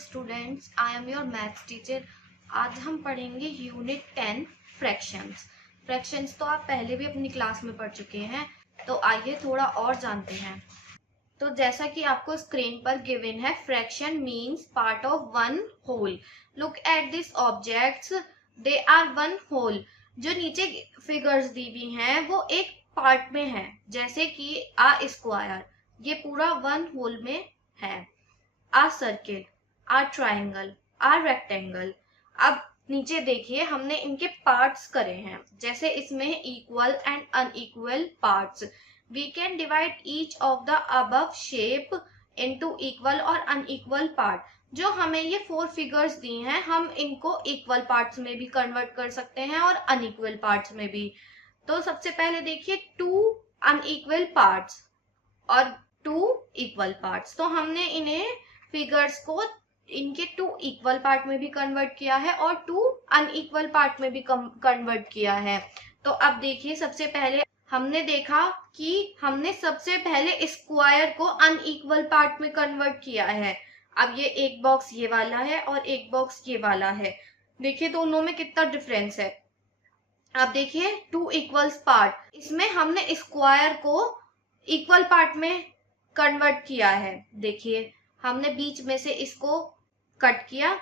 Students, I am your maths teacher. आज हम पढ़ेंगे यूनिट 10 फ्रैक्शंस। फ्रैक्शंस तो आप पहले भी अपनी क्लास में पढ़ चुके हैं, तो आइए थोड़ा और जानते हैं। तो जैसा कि आपको स्क्रीन पर गिवन है, fraction means part of one whole. Look at this objects, they are one whole. जो नीचे फिगर्स दी हुई हैं वो एक पार्ट में है, जैसे कि आ स्क्वायर, ये पूरा वन होल में है। आ सर्किल, आ ट्राइंगल, आ रेक्टेंगल। अब नीचे देखिए, हमने इनके पार्ट्स करे हैं, जैसे इसमें equal and unequal parts. We can divide each of the above shape into equal और अनइक्वल पार्ट। जो हमें ये 4 फिगर्स दी हैं, हम इनको इक्वल पार्ट्स में भी कन्वर्ट कर सकते हैं और अनइक्वल पार्ट्स में भी। तो सबसे पहले देखिए 2 अनइक्वल पार्ट्स और 2 इक्वल पार्ट्स। तो हमने इन्हें फिगर्स को इनके 2 इक्वल पार्ट में भी कन्वर्ट किया है और 2 अनइक्वल पार्ट में भी कन्वर्ट किया है। तो अब देखिए, सबसे पहले हमने देखा कि हमने सबसे पहले स्क्वायर को अनइक्वल पार्ट में कन्वर्ट किया है। अब ये एक बॉक्स ये वाला है और एक बॉक्स ये वाला है। देखिए दोनों में कितना डिफरेंस है। अब देखिए 2 इक्वल्स पार्ट, इसमें हमने स्क्वायर को इक्वल पार्ट में कन्वर्ट किया है। देखिए हमने बीच में से इसको कट किया,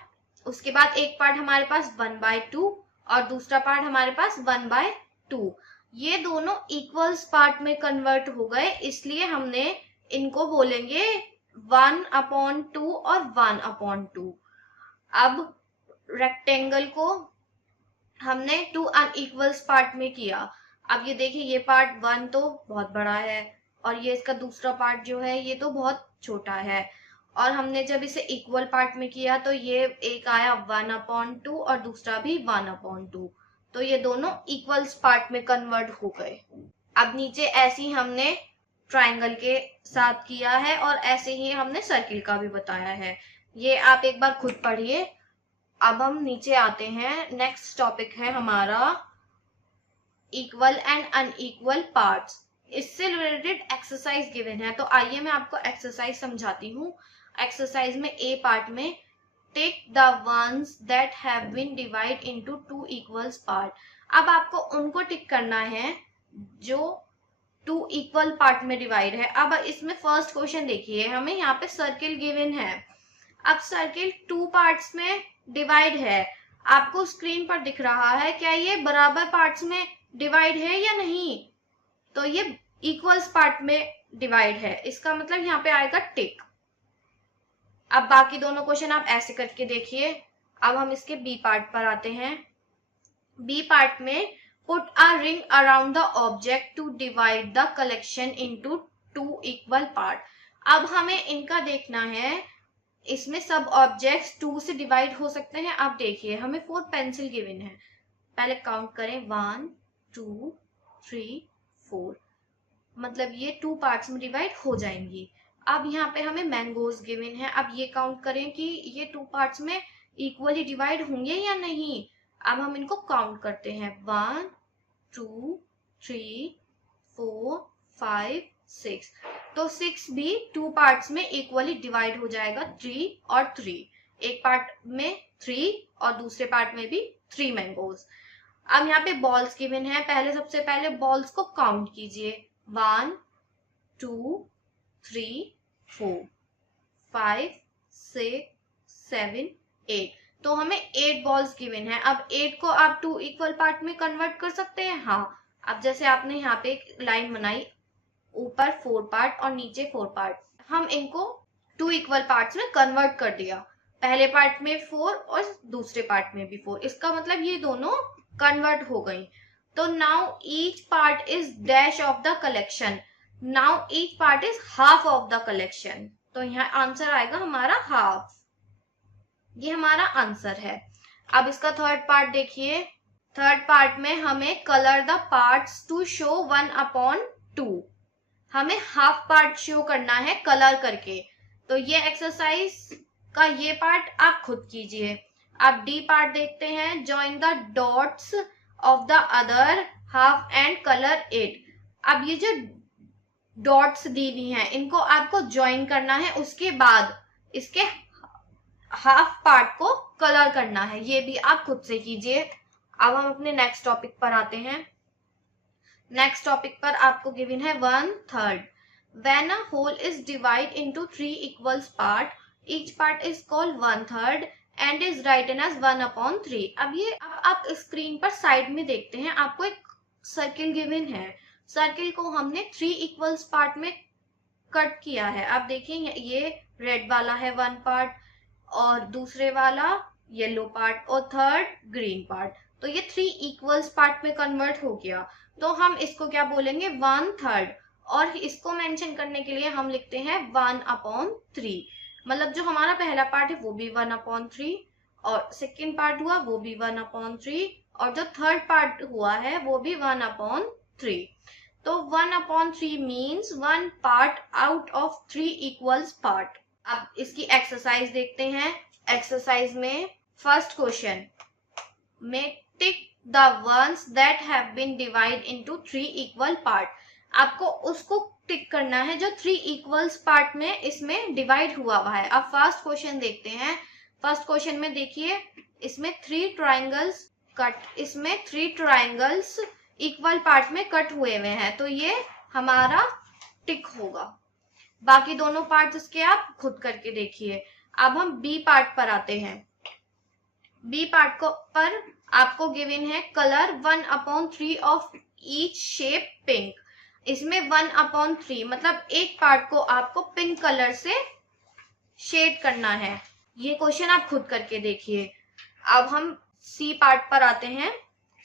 उसके बाद एक पार्ट हमारे पास 1/2 और दूसरा पार्ट हमारे पास 1/2। ये दोनों इक्वल्स पार्ट में कन्वर्ट हो गए, इसलिए हमने इनको बोलेंगे 1/2 और 1/2। अब रेक्टेंगल को हमने 2 अनइक्वल्स पार्ट में किया। अब ये देखिए, ये पार्ट 1 तो बहुत बड़ा है और ये इसका दूसरा पार्ट जो है ये तो बहुत छोटा है। और हमने जब इसे इक्वल पार्ट में किया तो ये एक आया 1/2 और दूसरा भी 1/2। तो ये दोनों इक्वल्स पार्ट में कन्वर्ट हो गए। अब नीचे ऐसे ही हमने ट्राइंगल के साथ किया है और ऐसे ही हमने सर्किल का भी बताया है। ये आप एक बार खुद पढ़िए। अब हम नीचे आते हैं, नेक्स्ट टॉपिक है हमारा इक्वल एंड अनइक्वल पार्ट्स। इससे रिलेटेड एक्सरसाइज गिवन है, तो आइए मैं आपको एक्सरसाइज समझाती हूँ। एक्सरसाइज में ए पार्ट में take the ones that have been divide into 2 equals part. अब आपको उनको टिक करना है जो 2 इक्वल पार्ट में डिवाइड है। अब इसमें फर्स्ट क्वेश्चन देखिए, हमें यहाँ पे सर्किल गिवन है। अब सर्किल 2 पार्ट्स में डिवाइड है, आपको स्क्रीन पर दिख रहा है। क्या ये बराबर पार्ट्स में डिवाइड है या नहीं? तो ये इक्वल्स पार्ट में डिवाइड है, इसका मतलब यहाँ पे आएगा टिक। अब बाकी दोनों क्वेश्चन आप ऐसे करके देखिए। अब हम इसके बी पार्ट पर आते हैं। बी पार्ट में put a ring around the object to divide the collection into 2 equal part. अब हमें इनका देखना है, इसमें सब ऑब्जेक्ट्स 2 से डिवाइड हो सकते हैं। अब देखिए, हमें 4 पेंसिल गिवन है। पहले काउंट करें, 1 2 3 4, मतलब ये 2 पार्ट्स में डिवाइड हो जाएंगी। अब यहाँ पे हमें मैंगोज गिवन है। अब ये काउंट करें कि ये 2 पार्ट्स में इक्वली डिवाइड होंगे या नहीं। अब हम इनको काउंट करते हैं, 1 2 3 4 5 6। तो 6 भी 2 पार्ट्स में इक्वली डिवाइड हो जाएगा, 3 और 3। एक पार्ट में 3 और दूसरे पार्ट में भी 3 मैंगोज। अब यहाँ पे बॉल्स गिवन है। पहले सबसे पहले बॉल्स को काउंट कीजिए, 1 2 3 4 5 6 7 8। तो हमें 8 बॉल्स गिवन है। अब 8 को आप 2 इक्वल पार्ट में कन्वर्ट कर सकते हैं। हाँ, अब जैसे आपने यहाँ पे एक लाइन बनाई, ऊपर 4 पार्ट और नीचे 4 पार्ट, हम इनको 2 इक्वल पार्ट्स में कन्वर्ट कर दिया। पहले पार्ट में 4 और दूसरे पार्ट में भी 4, इसका मतलब ये दोनों कन्वर्ट हो गई। तो now each part is dash of the collection. Now each part is half of the collection. तो यहाँ आंसर आएगा हमारा हाफ। ये हमारा आंसर है। अब इसका थर्ड पार्ट देखिए। थर्ड पार्ट में हमें colour the parts to show 1/2। हमें हाफ पार्ट शो करना है कलर करके। तो ये एक्सरसाइज का ये पार्ट आप खुद कीजिए। अब डी पार्ट देखते हैं, join the dots of the other half and colour it. अब ये जो डॉट्स दी हुई हैं, इनको आपको ज्वाइन करना है, उसके बाद इसके हाफ पार्ट को कलर करना है, ये भी आप खुद से कीजिए। अब हम अपने नेक्स्ट टॉपिक पर आते हैं। नेक्स्ट टॉपिक पर आपको गिवन है 1/3। When a whole is divide into 3 equal part, each part is called 1/3 and is written as 1/3। अब आप स्क्रीन पर साइड में देखते हैं, आपको एक सर्किल गिवन है। सर्किल को हमने 3 इक्वल पार्ट में कट किया है। आप देखिए ये रेड वाला है 1 पार्ट, और दूसरे वाला येलो पार्ट, और थर्ड ग्रीन पार्ट। तो ये 3 इक्वल्स पार्ट में कन्वर्ट हो गया। तो हम इसको क्या बोलेंगे, 1/3। और इसको मेंशन करने के लिए हम लिखते हैं 1/3। मतलब जो हमारा पहला पार्ट है वो भी 1/3, और सेकेंड पार्ट हुआ वो भी 1/3, और जो थर्ड पार्ट हुआ है वो भी 1/3। तो 1/3 means 1 part out of 3 equals part. अब इसकी एक्सरसाइज देखते हैं। एक्सरसाइज में फर्स्ट क्वेश्चन में tick the ones that have been divide into 3 equal part. आपको उसको टिक करना है जो 3 इक्वल्स पार्ट में इसमें डिवाइड हुआ है। अब फर्स्ट क्वेश्चन देखते हैं। फर्स्ट क्वेश्चन में देखिए, इसमें 3 ट्राइंगल्स कट, इसमें 3 ट्राइंगल्स इक्वल पार्ट में कट हुए हैं, तो ये हमारा टिक होगा। बाकी दोनों पार्ट इसके आप खुद करके देखिए। अब हम बी पार्ट पर आते हैं। बी पार्ट को पर आपको गिवन है colour 1/3 of each shape pink. इसमें 1/3 मतलब एक पार्ट को आपको पिंक कलर से शेड करना है। ये क्वेश्चन आप खुद करके देखिए। अब हम सी पार्ट पर आते हैं।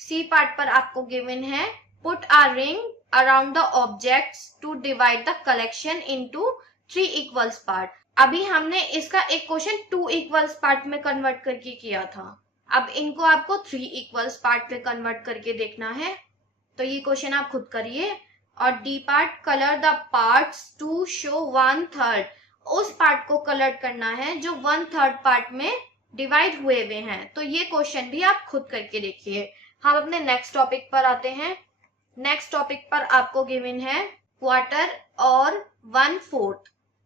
सी पार्ट पर आपको गिवन है put a ring around the objects to divide the collection into 3 equals part. अभी हमने इसका एक क्वेश्चन 2 इक्वल्स पार्ट में कन्वर्ट करके किया था। अब इनको आपको 3 इक्वल्स पार्ट में कन्वर्ट करके देखना है, तो ये क्वेश्चन आप खुद करिए। और D part, colour the parts to show 1/3। उस पार्ट को कलर करना है जो 1/3 पार्ट में डिवाइड हुए हैं। तो ये क्वेश्चन भी आप खुद करके देखिए। हम अपने नेक्स्ट टॉपिक पर आते हैं। नेक्स्ट टॉपिक पर आपको गिवन है क्वार्टर और 1/4।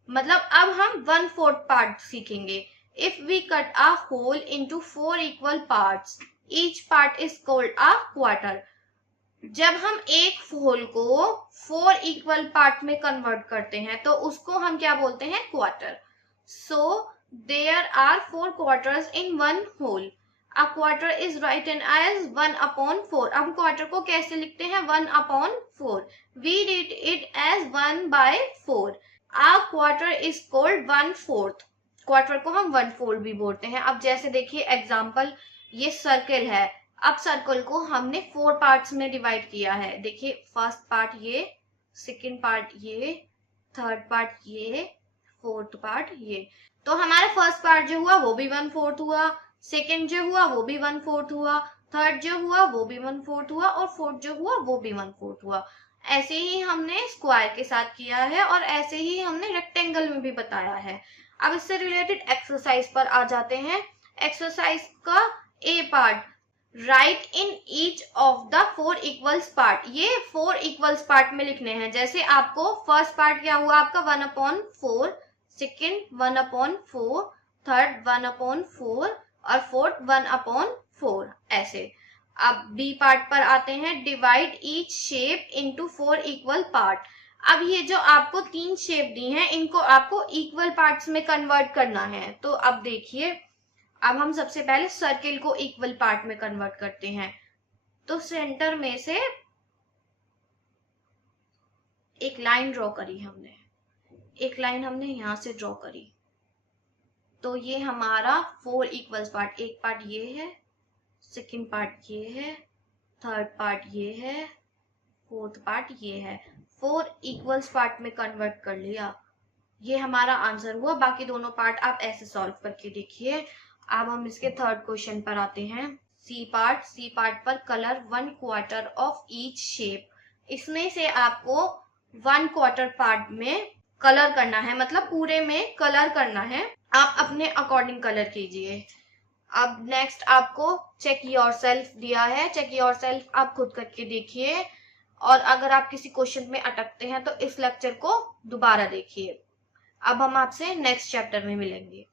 मतलब अब हम 1/4 पार्ट सीखेंगे। If we cut a whole into 4 equal parts, each part is called a quarter. जब हम एक होल को 4 इक्वल पार्ट में कन्वर्ट करते हैं तो उसको हम क्या बोलते हैं, quarter. So there are 4 quarters in 1 whole. A quarter is written as 1/4। हम क्वार्टर को कैसे लिखते हैं, 1/4। We read it as 1/4। A quarter is called 1/4। Quarter को हम 1/4 भी बोलते हैं। अब जैसे देखिए एग्जाम्पल, ये सर्कल है। अब सर्कल को हमने 4 पार्ट्स में डिवाइड किया है। देखिए फर्स्ट पार्ट ये, सेकेंड पार्ट ये, थर्ड पार्ट ये, फोर्थ पार्ट ये। तो हमारा फर्स्ट पार्ट जो हुआ वो भी 1/4 हुआ, सेकेंड जो हुआ वो भी 1/4 हुआ, थर्ड जो हुआ वो भी 1/4 हुआ, और फोर्थ जो हुआ वो भी 1/4 हुआ। ऐसे ही हमने स्क्वायर के साथ किया है, और ऐसे ही हमने रेक्टेंगल में भी बताया है। अब इससे रिलेटेड एक्सरसाइज पर आ जाते हैं। एक्सरसाइज का a part, write in each of the 4 equals part. ये 4 इक्वल्स पार्ट में लिखने हैं। जैसे आपको फर्स्ट पार्ट क्या हुआ आपका 1/4, सेकेंड 1/4, थर्ड 1/4, और फोर्थ 1/4, ऐसे। अब बी पार्ट पर आते हैं, divide each shape into 4 equal part. अब ये जो आपको 3 शेप दी हैं, इनको आपको इक्वल पार्ट्स में कन्वर्ट करना है। तो अब देखिए, अब हम सबसे पहले सर्किल को इक्वल पार्ट में कन्वर्ट करते हैं। तो सेंटर में से एक लाइन ड्रॉ करी हमने, एक लाइन हमने यहां से ड्रॉ करी। तो ये हमारा 4 इक्वल्स पार्ट, एक पार्ट ये है, सेकंड पार्ट ये है, थर्ड पार्ट ये है, फोर्थ पार्ट ये है। 4 इक्वल्स पार्ट में कन्वर्ट कर लिया। ये हमारा आंसर हुआ। बाकी दोनों पार्ट आप ऐसे सॉल्व करके देखिए। अब हम इसके थर्ड क्वेश्चन पर आते हैं। सी पार्ट, सी पार्ट पर कलर 1/4 ऑफ ईच शेप। इसमें से आपको 1/4 पार्ट में कलर करना है, मतलब पूरे में कलर करना है। आप अपने अकॉर्डिंग कलर कीजिए। अब नेक्स्ट आपको चेक योरसेल्फ दिया है। चेक योरसेल्फ आप खुद करके देखिए, और अगर आप किसी क्वेश्चन में अटकते हैं तो इस लेक्चर को दोबारा देखिए। अब हम आपसे नेक्स्ट चैप्टर में मिलेंगे।